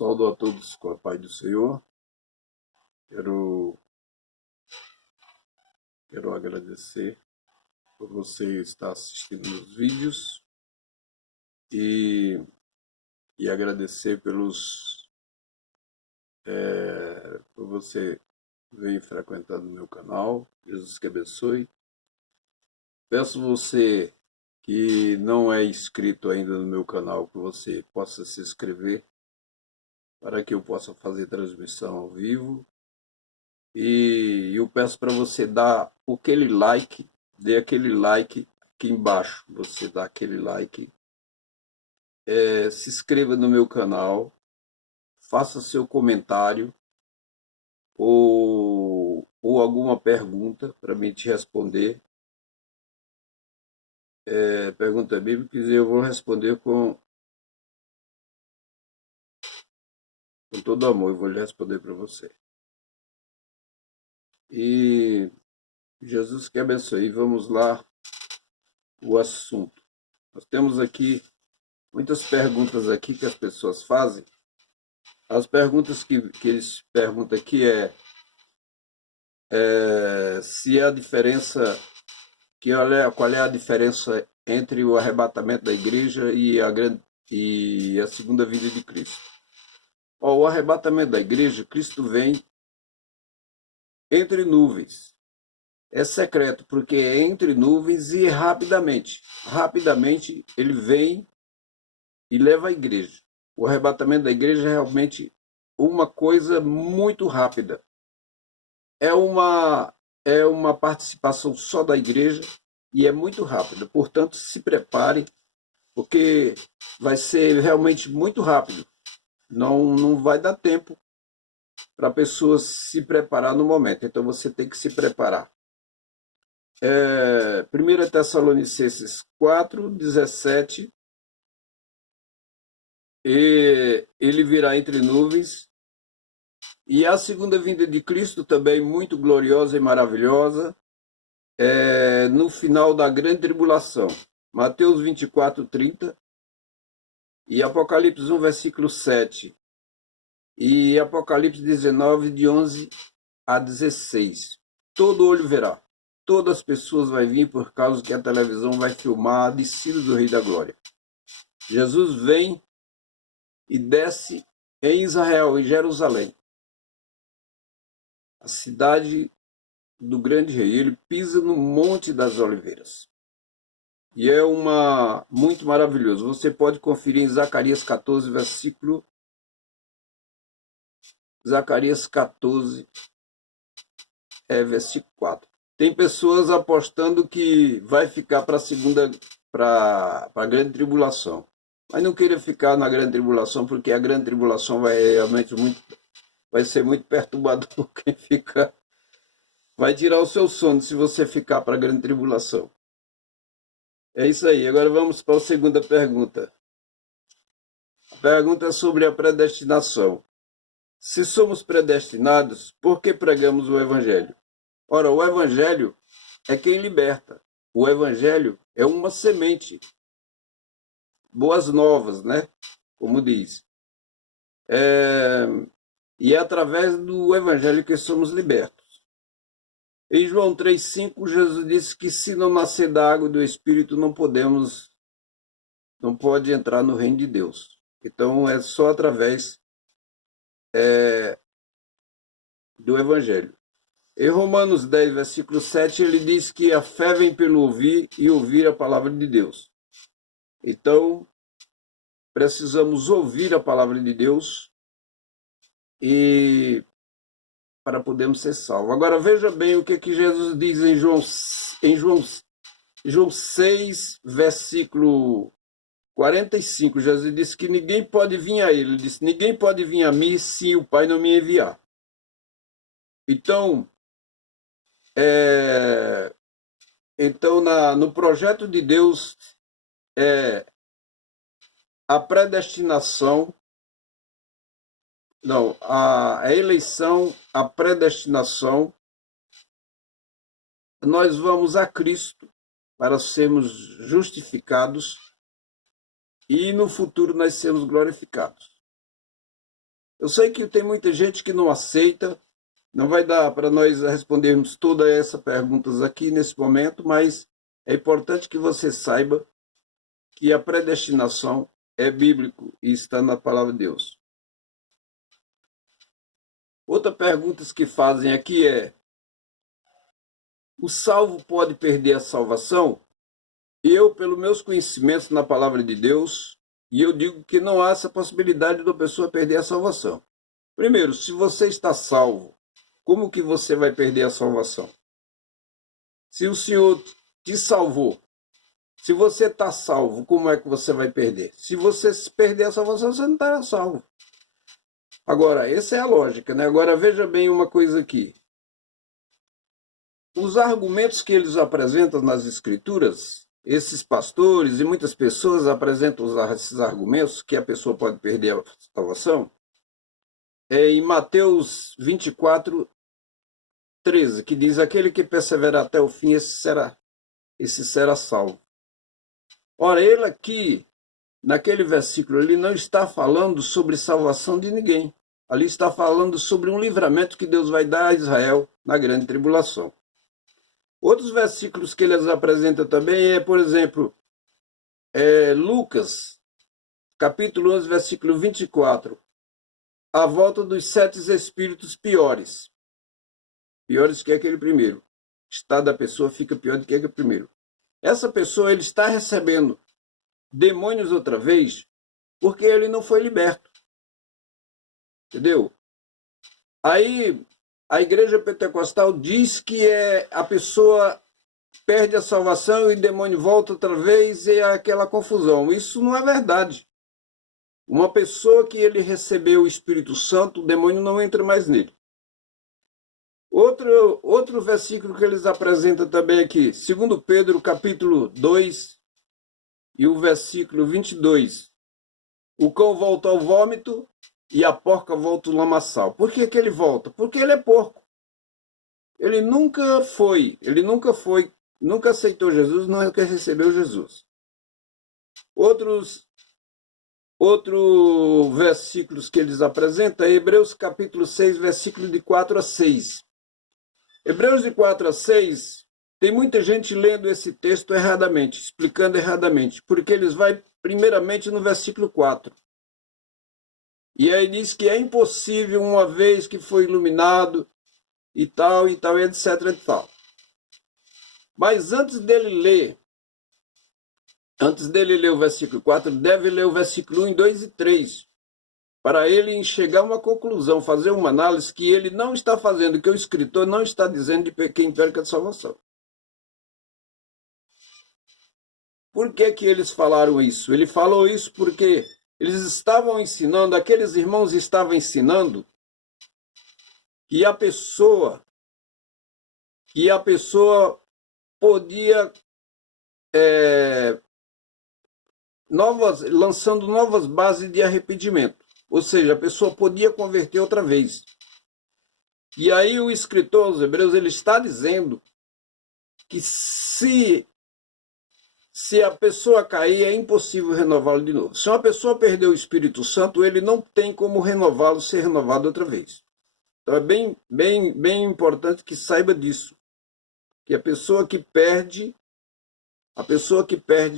Saúdo a todos com a paz do Senhor. Quero agradecer por você estar assistindo meus vídeos e agradecer por você vir frequentando o meu canal. Jesus que abençoe. Peço você que não é inscrito ainda no meu canal, que você possa se inscrever para que eu possa fazer transmissão ao vivo. E eu peço para você dar aquele like, dê aquele like aqui embaixo, você dá aquele like, se inscreva no meu canal, faça seu comentário ou alguma pergunta para mim te responder. Pergunta bíblica, e eu vou responder com todo amor, eu vou lhe responder para você. E Jesus que abençoe. Vamos lá, o assunto. Nós temos aqui muitas perguntas aqui que as pessoas fazem. As perguntas que eles perguntam aqui se a diferença, qual é a diferença entre o arrebatamento da igreja e a segunda vinda de Cristo. O arrebatamento da igreja, Cristo vem entre nuvens. É secreto, porque é entre nuvens e rapidamente. Rapidamente ele vem e leva a igreja. O arrebatamento da igreja é realmente uma coisa muito rápida. É uma participação só da igreja e é muito rápida. Portanto, se prepare, porque vai ser realmente muito rápido. Não vai dar tempo para a pessoa se preparar no momento. Então você tem que se preparar. 1 Tessalonicenses 4:17. E ele virá entre nuvens. E a segunda vinda de Cristo também muito gloriosa e maravilhosa, no final da grande tribulação. Mateus 24:30 e Apocalipse 1, versículo 7. E Apocalipse 19, de 11 a 16. Todo olho verá. Todas as pessoas vão vir por causa que a televisão vai filmar a descida do Rei da Glória. Jesus vem e desce em Israel, em Jerusalém, a cidade do grande rei. Ele pisa no Monte das Oliveiras. E é muito maravilhoso. Você pode conferir em Zacarias 14, versículo... Zacarias 14, versículo 4. Tem pessoas apostando que vai ficar para a grande tribulação. Mas não queira ficar na grande tribulação, porque a grande tribulação vai ser muito perturbador. Quem fica vai tirar o seu sono se você ficar para a grande tribulação. É isso aí. Agora vamos para a segunda pergunta. A pergunta é sobre a predestinação. Se somos predestinados, por que pregamos o Evangelho? Ora, o Evangelho é quem liberta. O Evangelho é uma semente. Boas novas, né? Como diz. E é através do Evangelho que somos libertos. Em João 3,5, Jesus disse que se não nascer da água e do Espírito, não pode entrar no reino de Deus. Então é só através do Evangelho. Em Romanos 10, versículo 7, ele diz que a fé vem pelo ouvir e ouvir a palavra de Deus. Então, precisamos ouvir a palavra de Deus e para podermos ser salvos. Agora veja bem o que Jesus diz em João 6, versículo 45. Jesus disse que ninguém pode vir a ele. Ele disse: ninguém pode vir a mim se o Pai não me enviar. Então, no projeto de Deus, a predestinação, a eleição, a predestinação, nós vamos a Cristo para sermos justificados e no futuro nós sermos glorificados. Eu sei que tem muita gente que não aceita, não vai dar para nós respondermos todas essas perguntas aqui nesse momento, mas é importante que você saiba que a predestinação é bíblico e está na palavra de Deus. Outra pergunta que fazem aqui é: o salvo pode perder a salvação? Eu, pelos meus conhecimentos na palavra de Deus, eu digo que não há essa possibilidade da pessoa perder a salvação. Primeiro, se você está salvo, como que você vai perder a salvação? Se o Senhor te salvou, se você está salvo, como é que você vai perder? Se você perder a salvação, você não está salvo. Agora, essa é a lógica, né? Agora, veja bem uma coisa aqui. Os argumentos que eles apresentam nas Escrituras, esses pastores e muitas pessoas apresentam esses argumentos que a pessoa pode perder a salvação, em Mateus 24, 13, que diz: aquele que perseverar até o fim, esse será salvo. Ora, ele aqui, naquele versículo, ele não está falando sobre salvação de ninguém. Ali está falando sobre um livramento que Deus vai dar a Israel na grande tribulação. Outros versículos que eles apresentam também é, por exemplo, Lucas, capítulo 11, versículo 24. A volta dos 7 espíritos piores. Piores que aquele primeiro. O estado da pessoa fica pior do que aquele primeiro. Essa pessoa, ele está recebendo demônios outra vez porque ele não foi liberto. Entendeu? Aí a igreja pentecostal diz que a pessoa perde a salvação e o demônio volta outra vez e é aquela confusão. Isso não é verdade. Uma pessoa que ele recebeu o Espírito Santo, o demônio não entra mais nele. Outro versículo que eles apresentam também aqui, 2 Pedro capítulo 2 e o versículo 22. O cão volta ao vômito e a porca volta ao lamaçal. Por que ele volta? Porque ele é porco. Ele nunca aceitou Jesus, nunca recebeu Jesus. Outros versículos que eles apresentam é Hebreus capítulo 6, versículo de 4 a 6. Hebreus de 4 a 6, tem muita gente lendo esse texto erradamente, explicando erradamente, porque eles vão primeiramente no versículo 4. E aí diz que é impossível, uma vez que foi iluminado, e tal, etc, e tal. Mas antes dele ler o versículo 4, deve ler o versículo 1, 2 e 3, para ele chegar a uma conclusão, fazer uma análise que ele não está fazendo, que o escritor não está dizendo de quem perca a salvação. Por que eles falaram isso? Ele falou isso porque eles estavam ensinando, aqueles irmãos estavam ensinando que a pessoa podia lançando novas bases de arrependimento. Ou seja, a pessoa podia converter outra vez. E aí o escritor aos Hebreus, ele está dizendo que se a pessoa cair, é impossível renová-lo de novo. Se uma pessoa perder o Espírito Santo, ele não tem como renová-lo, ser renovado outra vez. Então é bem importante que saiba disso. Que a pessoa que perde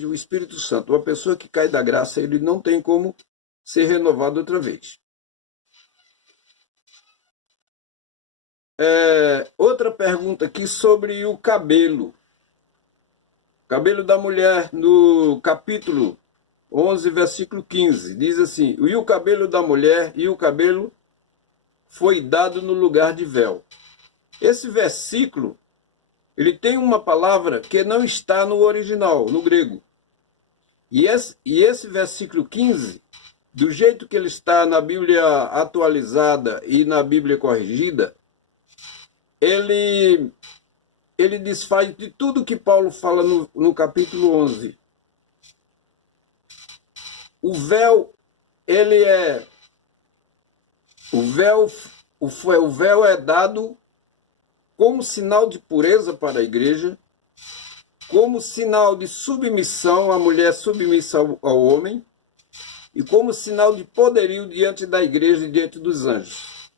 o Espírito Santo, uma pessoa que cai da graça, ele não tem como ser renovado outra vez. Outra pergunta aqui sobre o cabelo. Cabelo da mulher, no capítulo 11, versículo 15, diz assim: e o cabelo da mulher e o cabelo foi dado no lugar de véu. Esse versículo, ele tem uma palavra que não está no original, no grego. E esse versículo 15, do jeito que ele está na Bíblia atualizada e na Bíblia corrigida, ele desfaz de tudo que Paulo fala no capítulo 11. O véu, o véu é dado como sinal de pureza para a igreja, como sinal de submissão, a mulher submissa ao homem, e como sinal de poderio diante da igreja e diante dos anjos.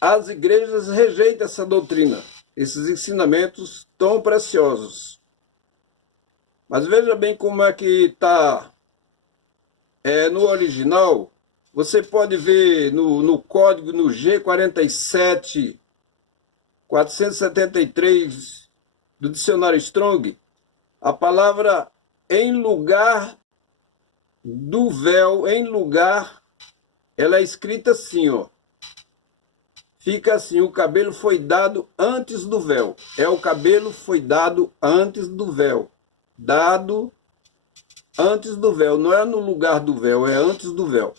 As igrejas rejeitam essa doutrina, esses ensinamentos tão preciosos. Mas veja bem como é que está no original. Você pode ver no código, no G47, 473 do dicionário Strong, a palavra em lugar do véu, em lugar, ela é escrita assim, ó. Fica assim, o cabelo foi dado antes do véu. O cabelo foi dado antes do véu. Dado antes do véu. Não é no lugar do véu, é antes do véu.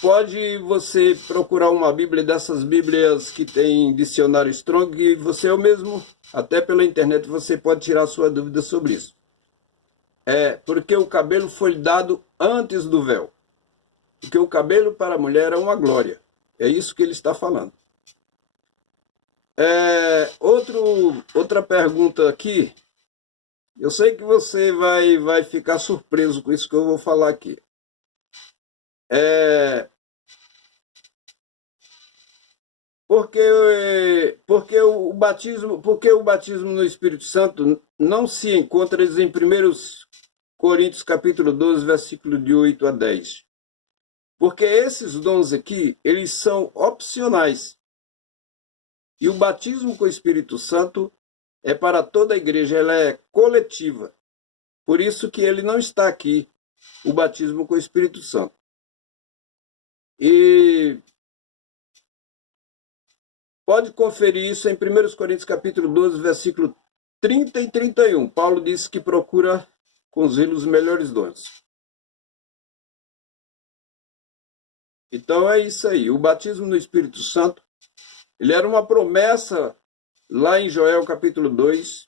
Pode você procurar uma Bíblia dessas Bíblias que tem dicionário Strong, e você mesmo, até pela internet, você pode tirar sua dúvida sobre isso. Porque o cabelo foi dado antes do véu. Porque o cabelo para a mulher é uma glória. É isso que ele está falando. Outra pergunta aqui. Eu sei que você vai ficar surpreso com isso que eu vou falar aqui. Porque o batismo no Espírito Santo não se encontra em 1 Coríntios capítulo 12, versículo de 8 a 10. Porque esses dons aqui, eles são opcionais. E o batismo com o Espírito Santo é para toda a igreja, ela é coletiva. Por isso que ele não está aqui, o batismo com o Espírito Santo. E pode conferir isso em 1 Coríntios capítulo 12, versículo 30 e 31. Paulo disse que procura com zelo os melhores dons. Então é isso aí. O batismo no Espírito Santo, ele era uma promessa lá em Joel capítulo 2.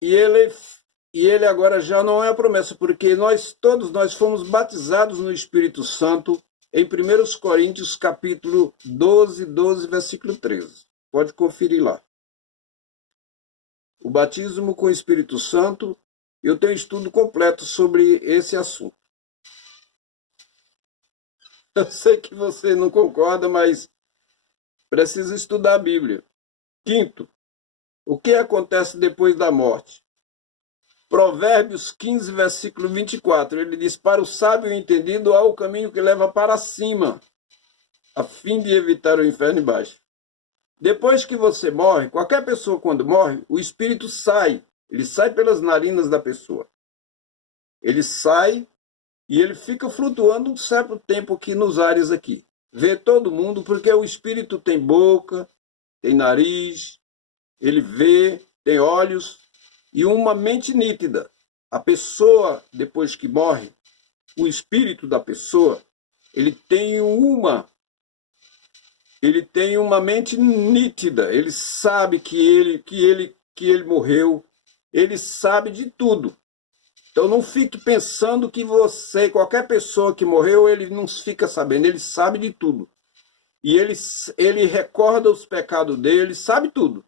E ele agora já não é a promessa, porque todos nós fomos batizados no Espírito Santo em 1 Coríntios capítulo 12, versículo 13. Pode conferir lá. O batismo com o Espírito Santo, eu tenho estudo completo sobre esse assunto. Eu sei que você não concorda, mas precisa estudar a Bíblia. Quinto, o que acontece depois da morte? Provérbios 15, versículo 24, ele diz: para o sábio entendido há o caminho que leva para cima, a fim de evitar o inferno embaixo. Depois que você morre, qualquer pessoa quando morre, o espírito sai, ele sai pelas narinas da pessoa. Ele sai e ele fica flutuando um certo tempo aqui nos ares aqui. Vê todo mundo, porque o espírito tem boca, tem nariz, ele vê, tem olhos e uma mente nítida. A pessoa, depois que morre, o espírito da pessoa, ele tem uma mente nítida. Ele sabe que ele morreu, ele sabe de tudo. Então não fique pensando que qualquer pessoa que morreu, ele não fica sabendo, ele sabe de tudo. E ele recorda os pecados dele, sabe tudo.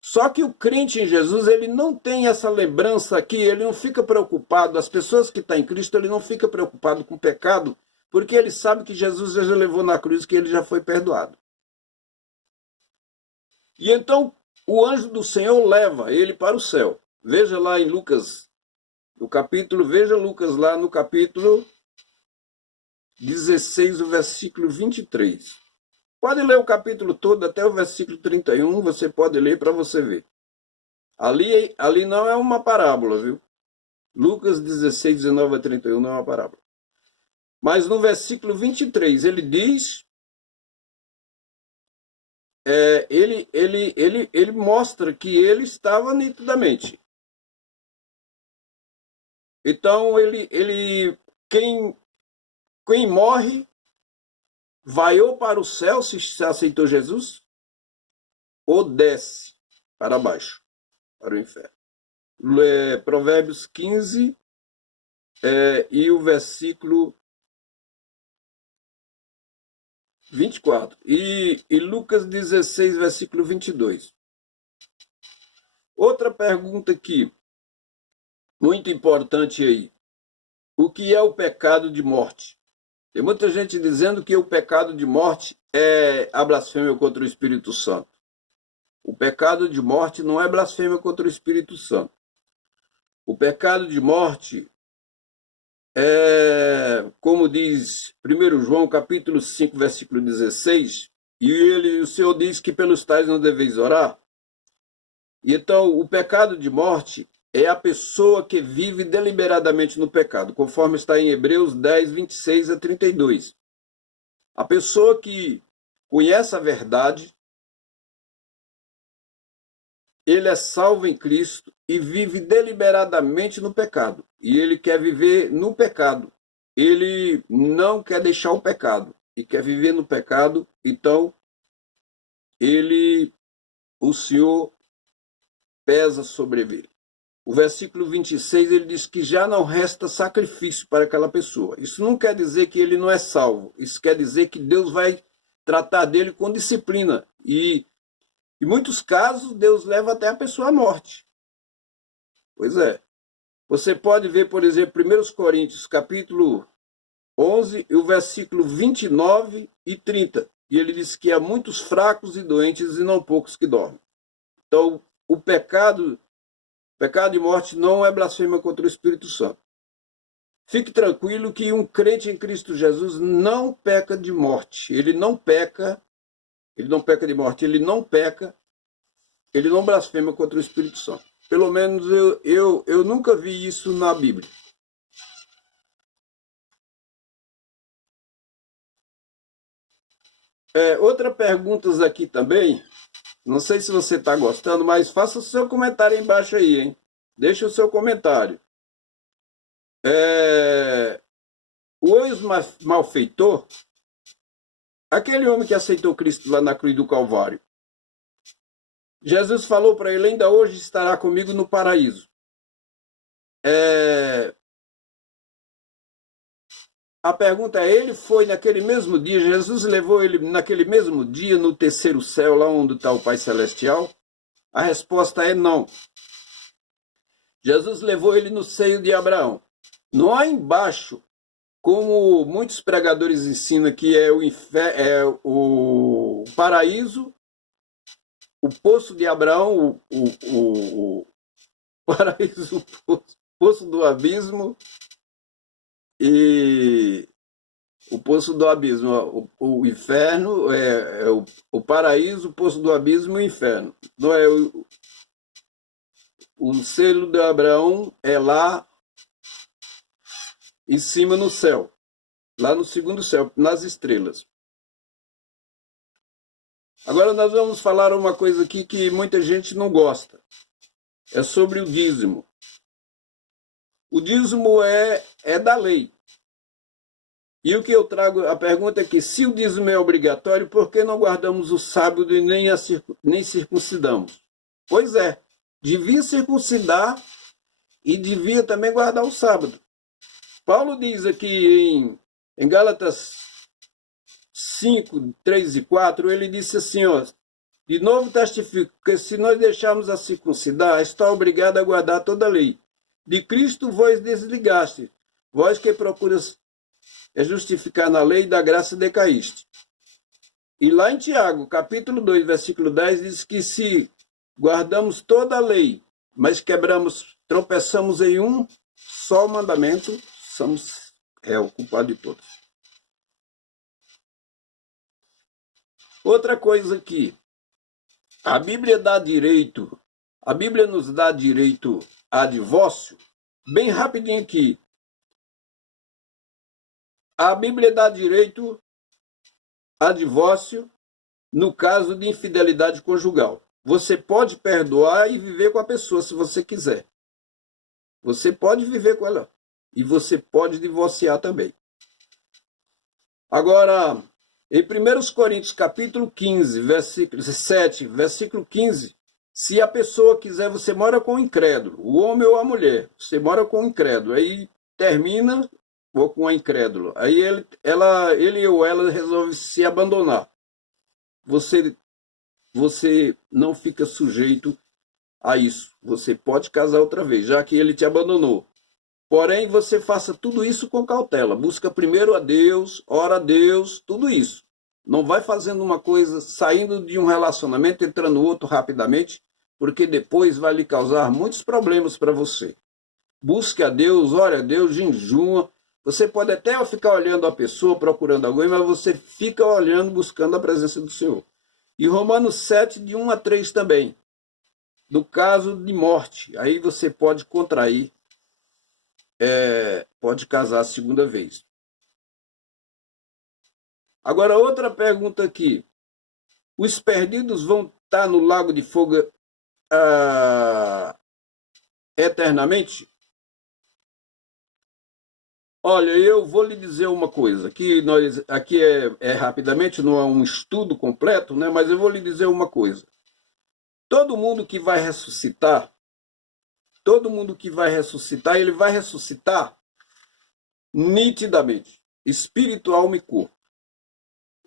Só que o crente em Jesus, ele não tem essa lembrança aqui, ele não fica preocupado, as pessoas que estão em Cristo, ele não fica preocupado com o pecado, porque ele sabe que Jesus já levou na cruz, que ele já foi perdoado. E então o anjo do Senhor leva ele para o céu. Veja lá em Lucas, veja Lucas lá no capítulo 16, o versículo 23. Pode ler o capítulo todo até o versículo 31, você pode ler para você ver. Ali não é uma parábola, viu? Lucas 16, 19 a 31 não é uma parábola. Mas no versículo 23 ele diz, ele mostra que ele estava nitidamente. Então quem morre vai ou para o céu, se aceitou Jesus, ou desce para baixo, para o inferno. Provérbios 15 e o versículo 24. E Lucas 16, versículo 22. Outra pergunta aqui, muito importante aí. o que é o pecado de morte. Tem muita gente dizendo que o pecado de morte é a blasfêmia contra o Espírito Santo. O pecado de morte não é blasfêmia contra o Espírito Santo. O pecado de morte é, como diz 1 João, capítulo 5, versículo 16, e o Senhor diz que pelos tais não deveis orar. E então, o pecado de morte é a pessoa que vive deliberadamente no pecado, conforme está em Hebreus 10, 26 a 32. A pessoa que conhece a verdade, ele é salvo em Cristo e vive deliberadamente no pecado. E ele quer viver no pecado. Ele não quer deixar o pecado e quer viver no pecado. Então, o Senhor pesa sobre ele. O versículo 26, ele diz que já não resta sacrifício para aquela pessoa. Isso não quer dizer que ele não é salvo. Isso quer dizer que Deus vai tratar dele com disciplina. E em muitos casos, Deus leva até a pessoa à morte. Pois é. Você pode ver, por exemplo, 1 Coríntios, capítulo 11, e o versículo 29 e 30. E ele diz que há muitos fracos e doentes e não poucos que dormem. Então, o pecado de morte não é blasfêmia contra o Espírito Santo. Fique tranquilo que um crente em Cristo Jesus não peca de morte. Ele não peca de morte, ele não peca, ele não blasfema contra o Espírito Santo. Pelo menos eu nunca vi isso na Bíblia. Outra pergunta aqui também, não sei se você está gostando, mas faça o seu comentário aí embaixo aí, hein? Deixa o seu comentário. O ex-malfeitor, aquele homem que aceitou Cristo lá na cruz do Calvário, Jesus falou para ele, ainda hoje estará comigo no paraíso. A pergunta é, ele foi naquele mesmo dia, Jesus levou ele naquele mesmo dia no terceiro céu, lá onde está o Pai Celestial? A resposta é não. Jesus levou ele no seio de Abraão. Não há embaixo, como muitos pregadores ensinam, que é o paraíso, o poço de Abraão, o paraíso, o poço do abismo e o poço do abismo. O inferno é o paraíso, o poço do abismo e o inferno. Não é o selo de Abraão é lá em cima no céu, lá no segundo céu, nas estrelas. Agora nós vamos falar uma coisa aqui que muita gente não gosta. É sobre o dízimo. O dízimo é da lei. E o que eu trago, a pergunta é que se o dízimo é obrigatório, por que não guardamos o sábado e nem circuncidamos? Pois é, devia circuncidar e devia também guardar o sábado. Paulo diz aqui em Gálatas 5, 3 e 4, ele disse assim, ó, de novo testifico que se nós deixarmos a circuncidar, está obrigado a guardar toda a lei. De Cristo vós desligaste, vós que procuras justificar na lei, da graça decaíste. E lá em Tiago, capítulo 2, versículo 10, diz que se guardamos toda a lei, mas tropeçamos em um só mandamento, somos o culpado de todos. Outra coisa aqui, a Bíblia nos dá direito a divórcio, bem rapidinho aqui. A Bíblia dá direito a divórcio no caso de infidelidade conjugal. Você pode perdoar e viver com a pessoa se você quiser. Você pode viver com ela. E você pode divorciar também. Agora, em 1 Coríntios, capítulo 15, versículo 7, versículo 15, se a pessoa quiser, você mora com o incrédulo, o homem ou a mulher, você mora com o incrédulo, aí termina ou com a incrédula, aí ele ou ela resolve se abandonar. Você não fica sujeito a isso. Você pode casar outra vez, já que ele te abandonou. Porém, você faça tudo isso com cautela. Busca primeiro a Deus, ora a Deus, tudo isso. Não vai fazendo uma coisa, saindo de um relacionamento, entrando no outro rapidamente, porque depois vai lhe causar muitos problemas para você. Busque a Deus, ore a Deus, jejuma. Você pode até ficar olhando a pessoa, procurando alguém, mas você fica olhando, buscando a presença do Senhor. E Romanos 7, de 1 a 3 também. No caso de morte, aí você pode contrair, pode casar a segunda vez. Agora, outra pergunta aqui. Os perdidos vão estar no lago de fogo eternamente? Olha, eu vou lhe dizer uma coisa, aqui é rapidamente, não é um estudo completo, né? Mas eu vou lhe dizer uma coisa. Todo mundo que vai ressuscitar, ele vai ressuscitar nitidamente, espírito, alma e corpo.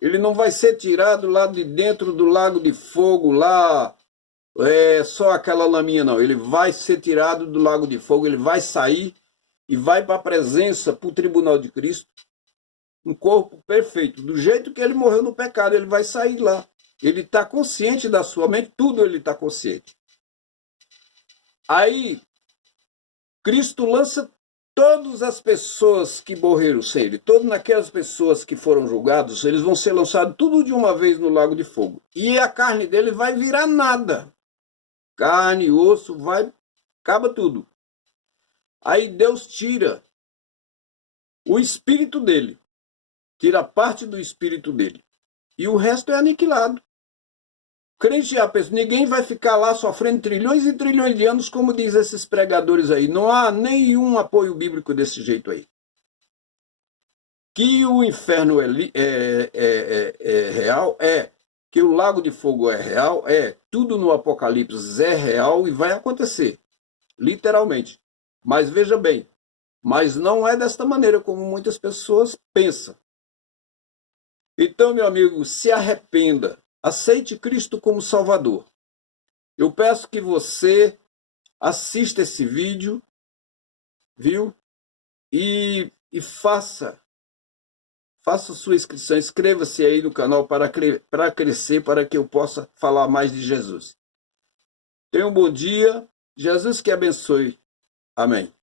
Ele não vai ser tirado lá de dentro do lago de fogo, lá, só aquela laminha, não. Ele vai ser tirado do lago de fogo, ele vai sair e vai para a presença, para o tribunal de Cristo, um corpo perfeito. Do jeito que ele morreu no pecado, ele vai sair lá. Ele está consciente da sua mente, tudo ele está consciente. Aí, Cristo lança todas as pessoas que morreram sem ele, todas aquelas pessoas que foram julgados, eles vão ser lançados tudo de uma vez no lago de fogo. E a carne dele vai virar nada. Carne, osso, acaba tudo. Aí Deus tira o espírito dele, tira parte do espírito dele. E o resto é aniquilado. Crente, ninguém vai ficar lá sofrendo trilhões e trilhões de anos, como diz esses pregadores aí. Não há nenhum apoio bíblico desse jeito aí. Que o inferno é real, que o lago de fogo é real, tudo no Apocalipse é real e vai acontecer, literalmente. Mas veja bem, mas não é desta maneira como muitas pessoas pensam. Então, meu amigo, se arrependa. Aceite Cristo como Salvador. Eu peço que você assista esse vídeo, viu? E faça sua inscrição, inscreva-se aí no canal para crescer, para que eu possa falar mais de Jesus. Tenha um bom dia. Jesus que abençoe. Amém.